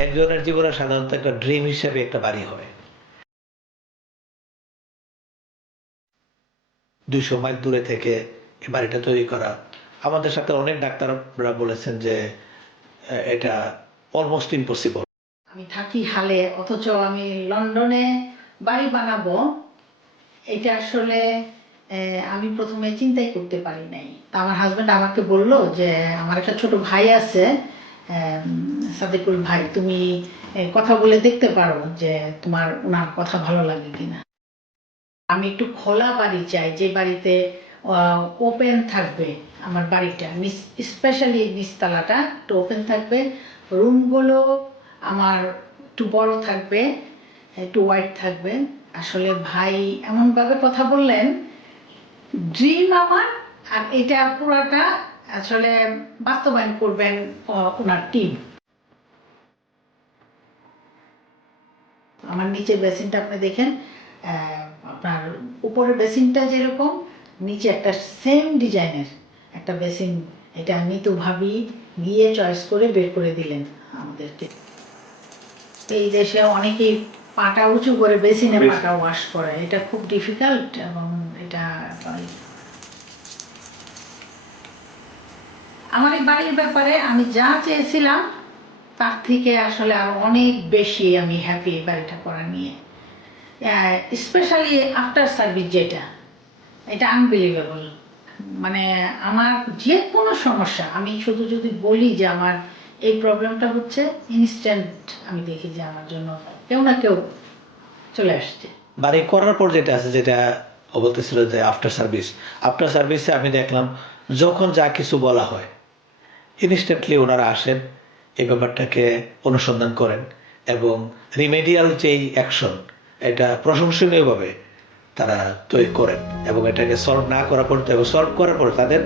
একজনের জীবনে সাধারণত একটা ড্রিম হিসেবে একটা বাড়ি হয়। 200 মাইল দূরে থেকে এই বাড়িটা তৈরি করা, আমাদের সাথে অনেক ডাক্তাররা বলেছেন যে এটা অলমোস্ট ইম্পসিবল। আমি থাকি হালে, অথচ আমি লন্ডনে বাড়ি বানাবো, এটা আসলে আমি প্রথমে চিন্তাই করতে পারি নাই। তা আমার হাজব্যান্ড আমাকে বলল যে আমার একটা ছোট ভাই আছে, সাদিকুল ভাই, তুমি কথা বলে দেখতে পারো যে তোমার ওনার কথা ভালো লাগে কিনা। আমি একটু খোলা বাড়ি চাই, যে বাড়িতে ওপেন থাকবে। আমার বাড়িটা স্পেশালি নিচতলাটা একটু ওপেন থাকবে, রুমগুলো আমার একটু বড় থাকবে, একটু ওয়াইড থাকবে। আসলে ভাই এমনভাবে কথা বললেন, ড্রিম আমার, আর এটা পুরাটা আসলে বাস্তবায়ন করবেন ওনার টিম। আমার নিচে বেসিনটা আপনি দেখেন, আপনার উপরের বেসিনটা যেরকম, নিচে একটা সেম ডিজাইনের একটা বেসিন, এটা নিতু ভাবি গিয়ে চয়েস করে বের করে দিলেন আমাদেরকে। এই দেশে অনেকেই পাটা উঁচু করে বেসিনে পাটা ওয়াশ করে, এটা খুব ডিফিকাল্ট, এবং এটা আমার এই বাড়ির ব্যাপারে আমি যা চেয়েছিলাম তার থেকে আসলে আরো অনেক বেশি আমি হ্যাপি এই বাড়িটা করা নিয়ে। স্পেশালি আফটার সার্ভিস, যেটা এটা আনবিলিভেবল। মানে আমার যে কোনো সমস্যা, আমি শুধু যদি বলি যে আমার এই প্রবলেমটা হচ্ছে, ইনস্ট্যান্ট আমি দেখি যে আমার জন্য কেউ না কেউ চলে আসছে। বাড়ি করার পর যেটা আছে, যেটা ও বলতেছিল যে আফটার সার্ভিসে আমি দেখলাম যখন যা কিছু বলা হয় ইনস্ট্যান্টলি ওনারা আসেন, এই ব্যাপারটাকে অনুসন্ধান করেন এবং রিমেডিয়াল যেই অ্যাকশন, এটা প্রশংসনীয়ভাবে তারা তৈরি করেন এবং এটাকে সলভ না করা পর্যন্ত, এবং সলভ করার পর তাদের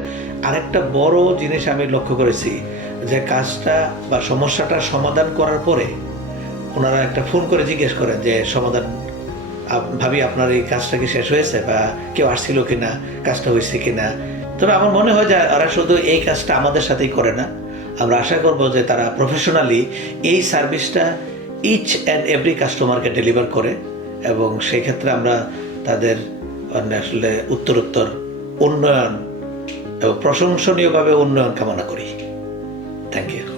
আরেকটা বড় জিনিস আমি লক্ষ্য করেছি, যে কাজটা বা সমস্যাটার সমাধান করার পরে ওনারা একটা ফোন করে জিজ্ঞেস করেন যে সমাধান ভাবি আপনার এই কাজটা কি শেষ হয়েছে, বা কেউ আসছিল কিনা, কাজটা হয়েছে কিনা। তবে আমার মনে হয় যে ওরা শুধু এই কাজটা আমাদের সাথেই করে না, আমরা আশা করব যে তারা প্রফেশনালি এই সার্ভিসটা ইচ অ্যান্ড এভরি কাস্টমারকে ডেলিভার করে, এবং সেই ক্ষেত্রে আমরা তাদের আসলে উত্তরোত্তর উন্নয়ন এবং প্রশংসনীয়ভাবে উন্নয়ন কামনা করি। Thank you.